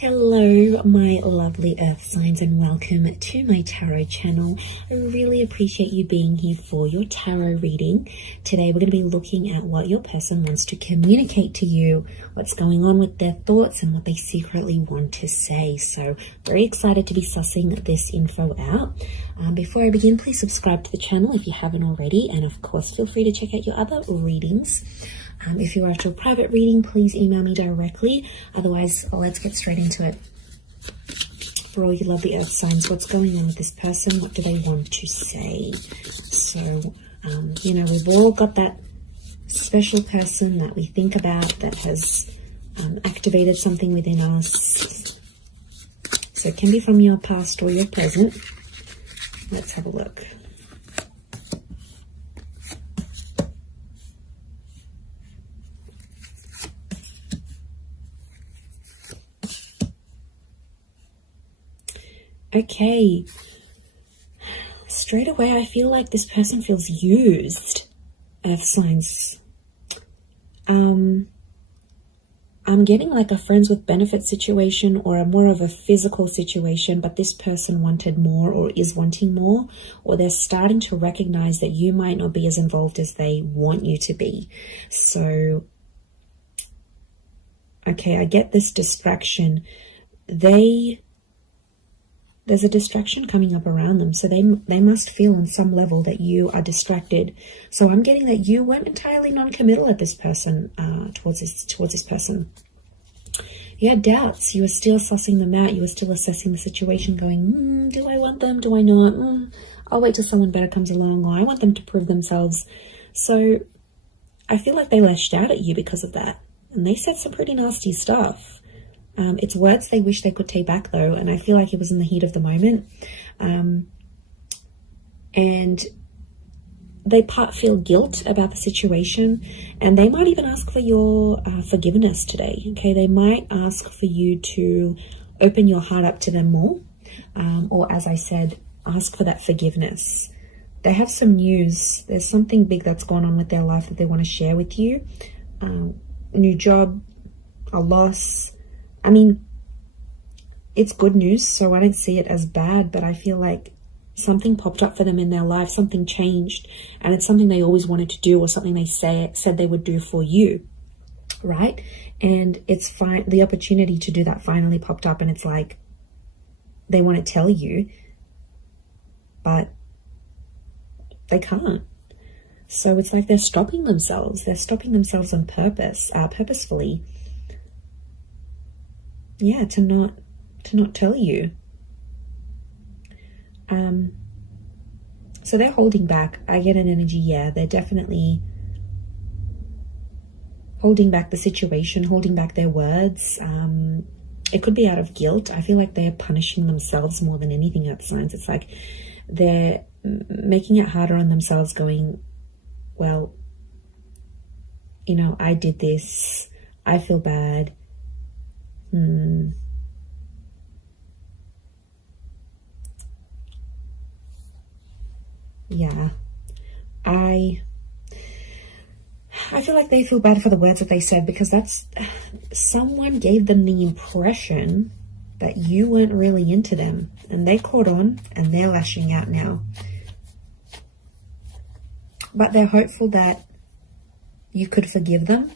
Hello, my lovely earth signs, and welcome to my tarot channel. I really appreciate you being here for your tarot reading. Today we're going to be looking at what your person wants to communicate to you, what's going on with their thoughts, and what they secretly want to say. So very excited to be sussing this info out. Before I begin, please subscribe to the channel if you haven't already, and of course feel free to check out your other readings. If you're after a private reading, please email me directly. Otherwise, let's get straight into it. For all you lovely earth signs, what's going on with this person? What do they want to say? So, we've all got that special person that we think about that has activated something within us. So it can be from your past or your present. Let's have a look. Okay, straight away I feel like this person feels used, earth signs. I'm getting like a friends with benefits situation or a more of a physical situation, but this person wanted more or is wanting more, or they're starting to recognize that you might not be as involved as they want you to be. So, okay, I get this distraction. There's a distraction coming up around them. So they must feel on some level that you are distracted. So I'm getting that you weren't entirely non-committal at this person, towards this person. You had doubts. You were still sussing them out. You were still assessing the situation, going, do I want them? Do I not? I'll wait till someone better comes along, or I want them to prove themselves. So I feel like they lashed out at you because of that. And they said some pretty nasty stuff. It's words they wish they could take back though, and I feel like it was in the heat of the moment. And they feel guilt about the situation, and they might even ask for your forgiveness today. Okay, they might ask for you to open your heart up to them more, or as I said, ask for that forgiveness. They have some news. There's something big that's gone on with their life that they want to share with you. New job, a loss. I mean, it's good news, so I don't see it as bad, but I feel like something popped up for them in their life, something changed, and it's something they always wanted to do, or something they said they would do for you, right? And it's fine. The opportunity to do that finally popped up, and it's like they want to tell you, but they can't. So it's like they're stopping themselves. They're stopping themselves on purpose, purposefully. Yeah, to not tell you. So they're holding back. I get an energy, yeah, they're definitely holding back the situation, holding back their words. It could be out of guilt. I feel like they're punishing themselves more than anything, earth signs. It's like they're making it harder on themselves, going, well, I did this, I feel bad. Yeah, I feel like they feel bad for the words that they said, because someone gave them the impression that you weren't really into them, and they caught on and they're lashing out now. But they're hopeful that you could forgive them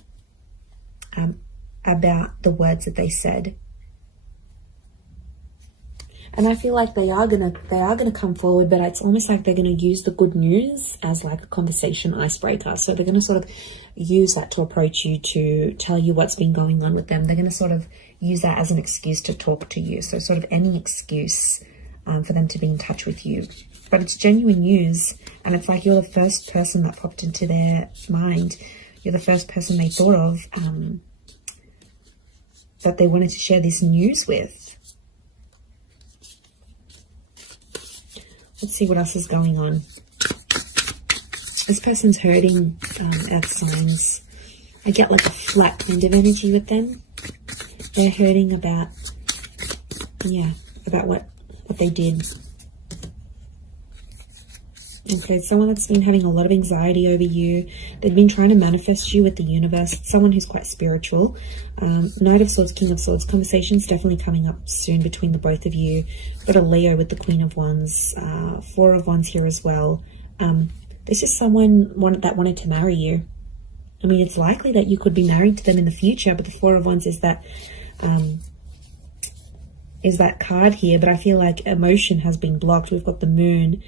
about the words that they said. And I feel like they are gonna come forward, but it's almost like they're gonna use the good news as like a conversation icebreaker. So they're gonna sort of use that to approach you, to tell you what's been going on with them. They're gonna sort of use that as an excuse to talk to you. So sort of any excuse for them to be in touch with you. But it's genuine news, and it's like you're the first person that popped into their mind. You're the first person they thought of, that they wanted to share this news with. Let's see what else is going on. This person's hurting, earth signs. I get like a flat kind of energy with them. They're hurting about what they did. Okay, someone that's been having a lot of anxiety over you. They've been trying to manifest you with the universe. Someone who's quite spiritual. Knight of Swords, King of Swords. Conversations definitely coming up soon between the both of you. Got a Leo with the Queen of Wands. Four of Wands here as well. This is someone that wanted to marry you. I mean, it's likely that you could be married to them in the future, but the Four of Wands is that card here. But I feel like emotion has been blocked. We've got the Moon,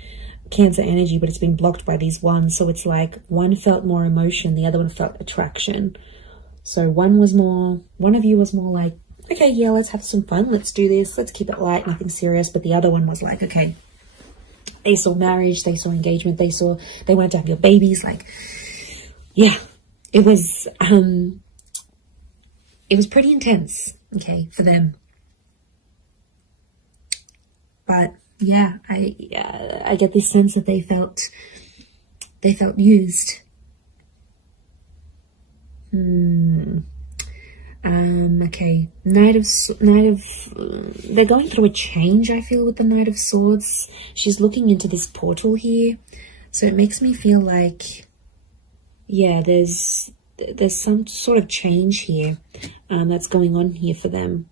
Cancer energy, but it's been blocked by these wands. So it's like one felt more emotion, the other one felt attraction. So one of you was more like, okay, yeah, let's have some fun, let's do this, let's keep it light, nothing serious. But the other one was like, okay, they saw marriage, they saw engagement, they wanted to have your babies. Like, yeah, it was pretty intense, okay, for them. But yeah, I get this sense that they felt used. Okay, they're going through a change, I feel, with the Knight of Swords. She's looking into this portal here, so it makes me feel like, yeah, there's some sort of change here that's going on here for them.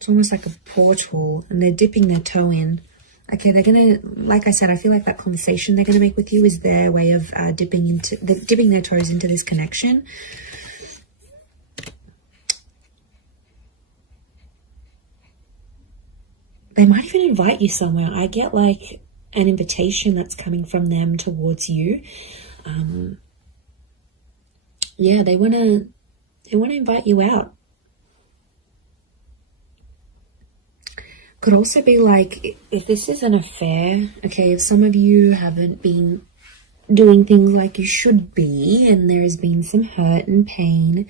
It's almost like a portal, and they're dipping their toe in. Okay, they're gonna, like I said, I feel like that conversation they're gonna make with you is their way of dipping their toes into this connection. They might even invite you somewhere. I get like an invitation that's coming from them towards you. Yeah, they wanna invite you out. Could also be like, if this is an affair, okay, if some of you haven't been doing things like you should be, and there has been some hurt and pain,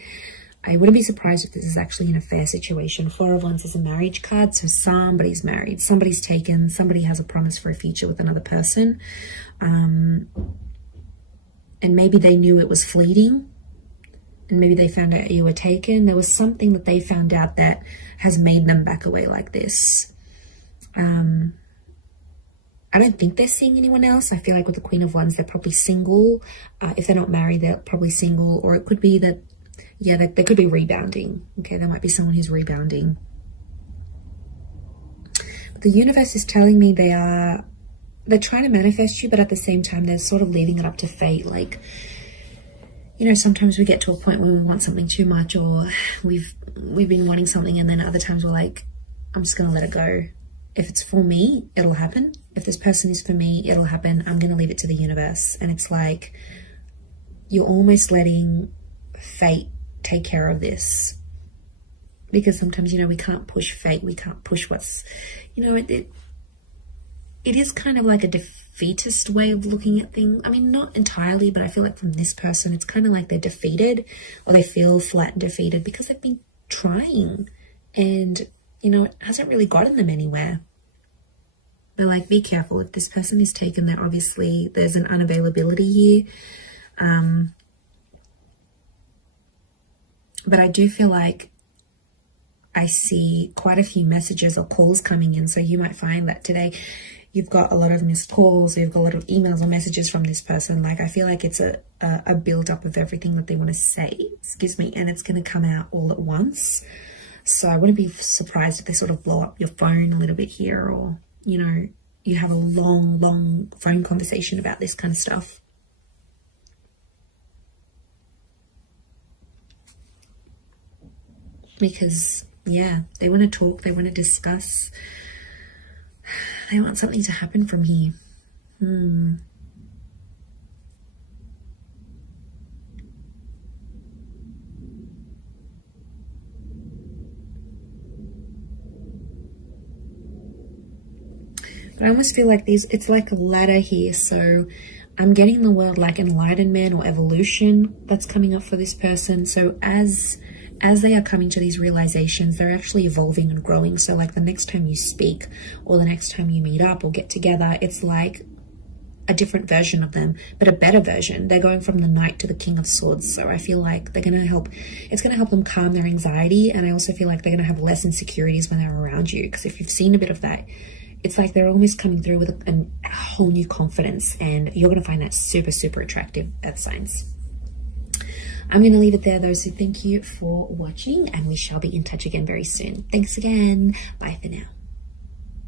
I wouldn't be surprised if this is actually an affair situation. Four of Wands is a marriage card, so somebody's married, somebody's taken, somebody has a promise for a future with another person. And maybe they knew it was fleeting, and maybe they found out you were taken. There was something that they found out that has made them back away like this. I don't think they're seeing anyone else. I feel like with the Queen of Wands, they're probably single. If they're not married, they're probably single. Or it could be that, yeah, they could be rebounding. Okay, there might be someone who's rebounding. But the universe is telling me they're trying to manifest you, but at the same time, they're sort of leaving it up to fate. Like, you know, sometimes we get to a point where we want something too much, or we've been wanting something, and then other times we're like, I'm just going to let it go. If it's for me, it'll happen. If this person is for me, it'll happen. I'm going to leave it to the universe. And it's like, you're almost letting fate take care of this. Because sometimes, you know, we can't push fate. We can't push what's, you know, it is kind of like a defeatist way of looking at things. I mean, not entirely, but I feel like from this person, it's kind of like they're defeated, or they feel flat and defeated because they've been trying, and, you know, it hasn't really gotten them anywhere. They're like, be careful. If this person is taken, there obviously there's an unavailability here. But I do feel like I see quite a few messages or calls coming in. So you might find that today you've got a lot of missed calls, or you've got a lot of emails or messages from this person. Like, I feel like it's a build up of everything that they want to say, excuse me, and it's going to come out all at once. So I wouldn't be surprised if they sort of blow up your phone a little bit here, or, you know, you have a long phone conversation about this kind of stuff. Because, yeah, they want to talk, they want to discuss, they want something to happen from here. But I almost feel like it's like a ladder here. So I'm getting the word like enlightenment or evolution that's coming up for this person. So as they are coming to these realizations, they're actually evolving and growing. So like the next time you speak, or the next time you meet up or get together, it's like a different version of them, but a better version. They're going from the Knight to the King of Swords. So I feel like they're going to help, it's going to help them calm their anxiety. And I also feel like they're going to have less insecurities when they're around you. Because if you've seen a bit of that, it's like they're almost coming through with a whole new confidence, and you're going to find that super, super attractive, Earth signs. I'm going to leave it there though. So thank you for watching, and we shall be in touch again very soon. Thanks again. Bye for now.